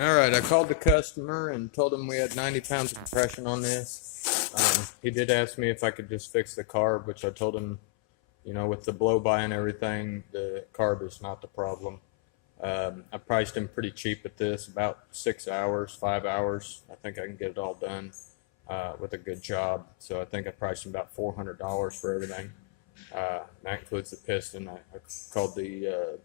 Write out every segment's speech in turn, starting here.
Alright, I called the customer and told him we had 90 pounds of compression on this. He did ask me if I could just fix the carb, which I told him, with the blow-by and everything, the carb is not the problem. I priced him pretty cheap at this, about 6 hours, 5 hours. I think I can get it all done with a good job. So I think I priced him about $400 for everything. That includes the piston. I called the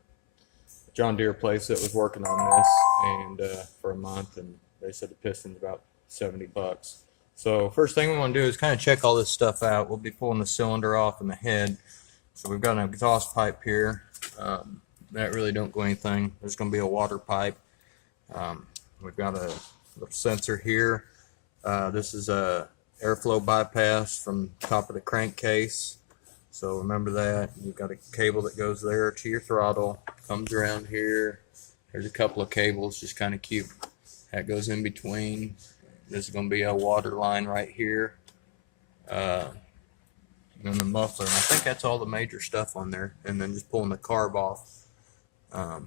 John Deere place that was working on this and for a month, and they said the piston's about $70. So first thing we want to do is kind of check all this stuff out. We'll be pulling the cylinder off and the head. So we've got an exhaust pipe here. That really don't go anything. There's going to be a water pipe. We've got a little sensor here. This is a airflow bypass from the top of the crankcase. So remember that. You've got a cable that goes there to your throttle. Comes around here. There's a couple of cables, just kind of cute. That goes in between. There's going to be a water line right here. And then the muffler. And I think that's all the major stuff on there. And then just pulling the carb off.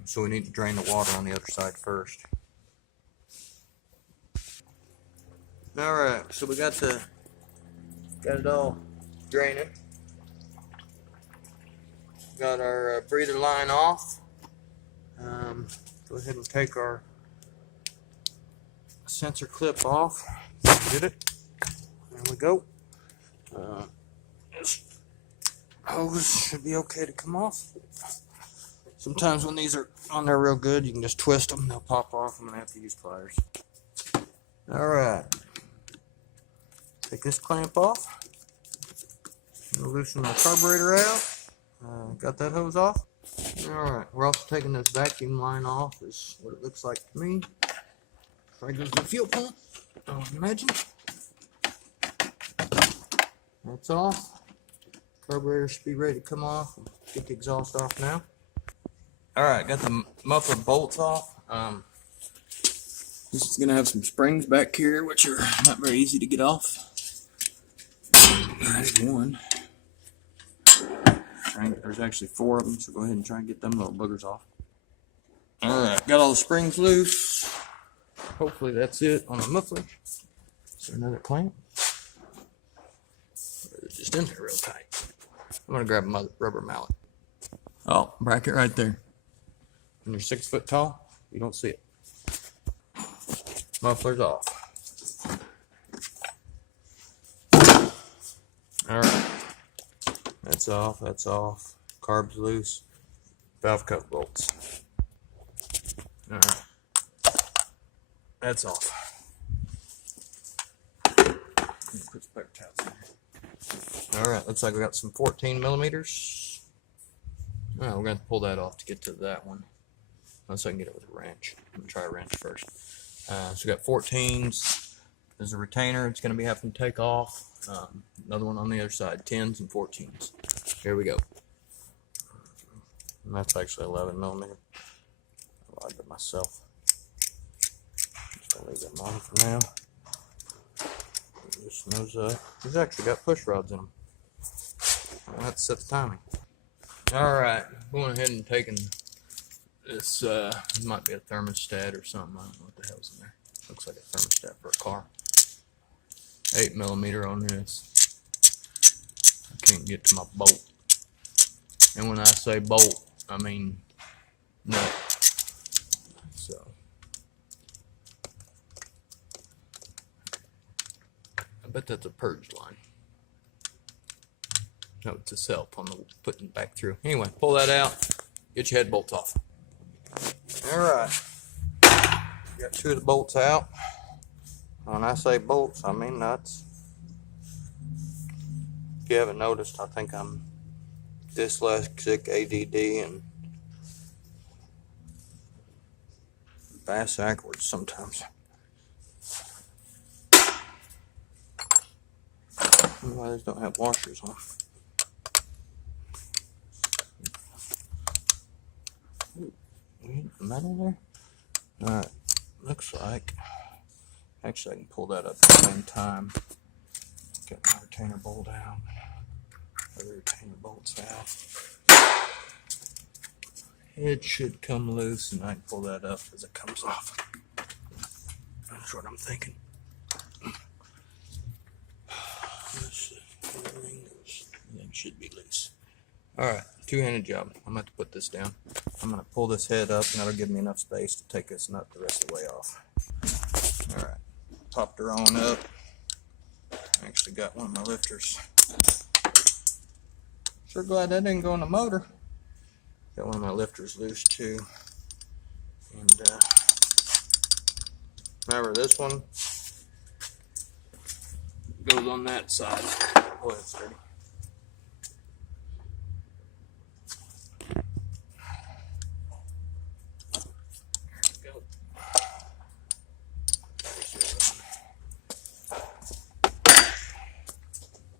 So we need to drain the water on the other side first. Alright, so we got it all draining. Got our breather line off. Go ahead and take our sensor clip off. Get it? There we go. This hose should be okay to come off. Sometimes when these are on there real good, you can just twist them. They'll pop off. I'm going to have to use pliers. Alright. Take this clamp off. Loosen the carburetor out. Got that hose off. Alright, we're also taking this vacuum line off, is what it looks like to me. There goes the fuel pump, I would imagine. That's off. Carburetor should be ready to come off. Get the exhaust off now. Alright, got the muffler bolts off. This is going to have some springs back here, which are not very easy to get off. There's one. There's actually 4 of them, so go ahead and try and get them little boogers off. Alright, got all the springs loose. Hopefully that's it on the muffler. Is there another clamp? Or is it just in there real tight? I'm going to grab a rubber mallet. Oh, bracket right there. When you're 6 foot tall, you don't see it. Muffler's off. Alright. That's off, that's off. Carb's loose. Valve cup bolts. Alright. That's off. Put spare tabs in here. Alright, looks like we got some 14 millimeters. Alright, we're going to pull that off to get to that one. Unless I can get it with a wrench. I'm going to try a wrench first. So we got 14s. There's a retainer. It's going to be having to take off. Another one on the other side. 10s and 14s. Here we go. And that's actually 11 millimeter. I lied to myself. Just going to leave them on for now. These actually got push rods in them. I'll have to set the timing. Alright. Going ahead and taking this. It might be a thermostat or something. I don't know what the hell's in there. Looks like a thermostat for a car. 8 millimeter on this. I can't get to my bolt. And when I say bolt, I mean nut. So I bet that's a purge line. No, it's a self on the putting back through. Anyway, pull that out. Get your head bolts off. Alright. Got 2 of the bolts out. When I say bolts, I mean nuts. If you haven't noticed, I think I'm dyslexic, ADD, and bass backwards sometimes. Why these don't have washers on? Ooh, metal there? Alright, looks like. Actually, I can pull that up at the same time. Get my retainer bolt out. Other retainer bolts out. It should come loose, and I can pull that up as it comes off. That's what I'm thinking. Everything should be loose. Alright, two-handed job. I'm going to have to put this down. I'm going to pull this head up, and that'll give me enough space to take this nut the rest of the way off. Alright, popped her on up. I actually got one of my lifters. Sure glad that didn't go in the motor. Got one of my lifters loose too. And remember, this one goes on that side. Boy, it's dirty.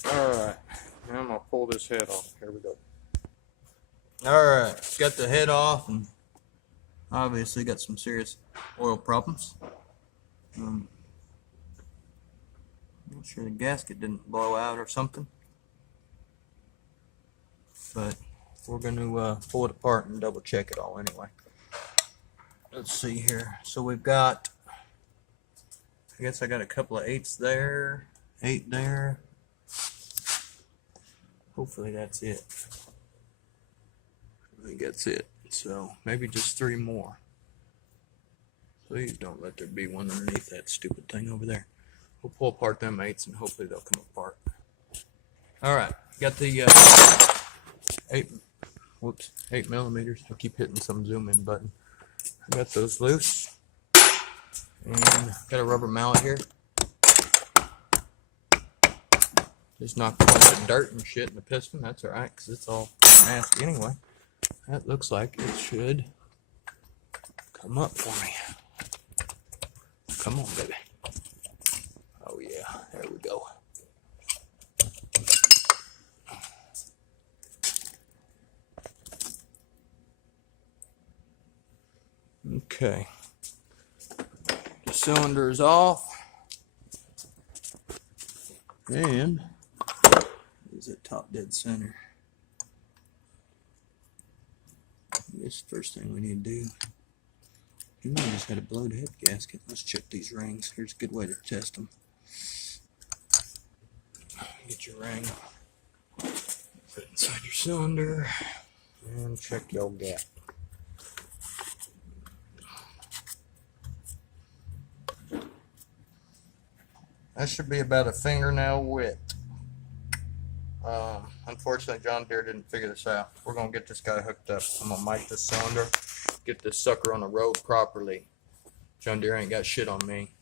Alright, now I'm going to pull this head off. Here we go. Alright, got the head off, and obviously got some serious oil problems. I'm not sure the gasket didn't blow out or something. But we're going to pull it apart and double check it all anyway. Let's see here. So we've got, I guess I got a couple of 8s there, 8 there. Hopefully that's it. I think that's it. So maybe just 3 more. Please don't let there be one underneath that stupid thing over there. We'll pull apart them 8s and hopefully they'll come apart. Alright, got the 8 millimeters. I keep hitting some zoom in button. I got those loose. And got a rubber mallet here. Just knocked a bunch of dirt and shit in the piston. That's alright, because it's all nasty anyway. That looks like it should come up for me. Come on, baby. Oh yeah, there we go. Okay. The cylinder is off. And is it top dead center? This is the first thing we need to do. You might just had a blowed head gasket. Let's check these rings. Here's a good way to test them. Get your ring, put it inside your cylinder, and check your gap. That should be about a fingernail width. Unfortunately, John Deere didn't figure this out. We're going to get this guy hooked up. I'm going to mic this cylinder, get this sucker on the road properly. John Deere ain't got shit on me.